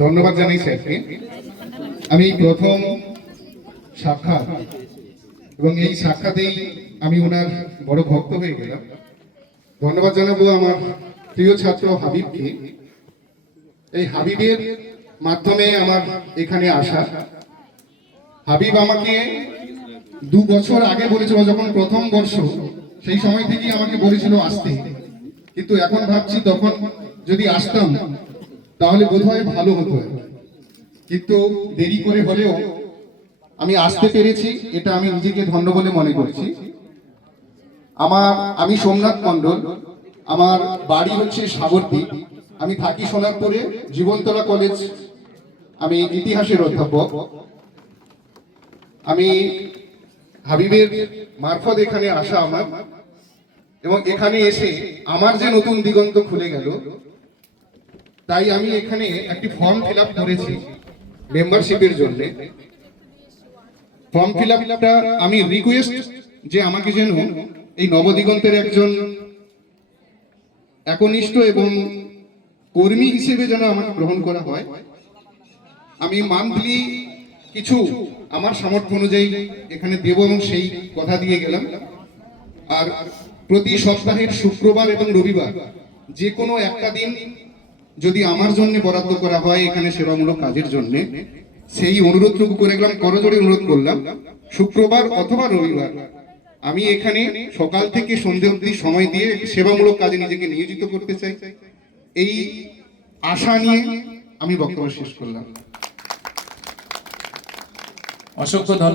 ধন্যবাদ জানাই স্যারকে। আমি প্রথম সাক্ষাৎ এবং এই সাক্ষাতেই আমি ওনার বড় ভক্ত হয়ে গেলাম। ধন্যবাদ জানাব আমার প্রিয় ছাত্র হাবিবকে। এই হাবিবের মাধ্যমে আমার এখানে আসা। হাবিব আমাকে দু বছর আগে বলেছিল, যখন প্রথম বর্ষ, সেই সময় থেকেই আমাকে বলেছিল আসতে। কিন্তু এখন ভাবছি তখন যদি আসতাম তাহলে বোধহয় ভালো হতো। কিন্তু দেরি করে হলেও আমি আসতে পেরেছি, এটা আমি নিজেকে ধন্য বলে মনে করছি। আমার, আমি সোমনাথ মণ্ডল, আমার বাড়ি হচ্ছে সাগরদ্বীপ আমি থাকি সোনারপুরে, জীবনতলা কলেজ। আমি ইতিহাসের অধ্যাপক। আমি হাবিবের মারফত এখানে আসা আমার। এবং এখানে এসে আমার যে নতুন দিগন্ত খুলে গেল তাই আমি এখানে একটি ফর্ম ফিল আপ করেছি মেম্বারশিপের জন্য। ফর্ম ফিল আমি রিকোয়েস্ট যে আমাকে যেন এই নবদিগন্তের একজন একনিষ্ঠ এবং কর্মী হিসেবে যেন আমাকে গ্রহণ করা হয়। আমি মান্থলি কিছু আমার সামর্থ্য অনুযায়ী এখানে দেব এবং সেই কথা দিয়ে গেলাম। আর প্রতি সপ্তাহের শুক্রবার এবং রবিবার যে কোনো একটা দিন যদি আমার জন্য বরাদ্দ করা হয় এখানে সেবামূলক কাজের জন্য, সেই অনুরোধটুকু করে গেলাম, করজোড়ে অনুরোধ করলাম, শুক্রবার অথবা রবিবার আমি এখানে সকাল থেকে সন্ধে অবধি সময় দিয়ে সেবামূলক কাজে নিজেকে নিয়োজিত করতে চাই। এই আশা নিয়ে আমি বক্তব্য শেষ করলাম। অসংখ্য ধন্যবাদ।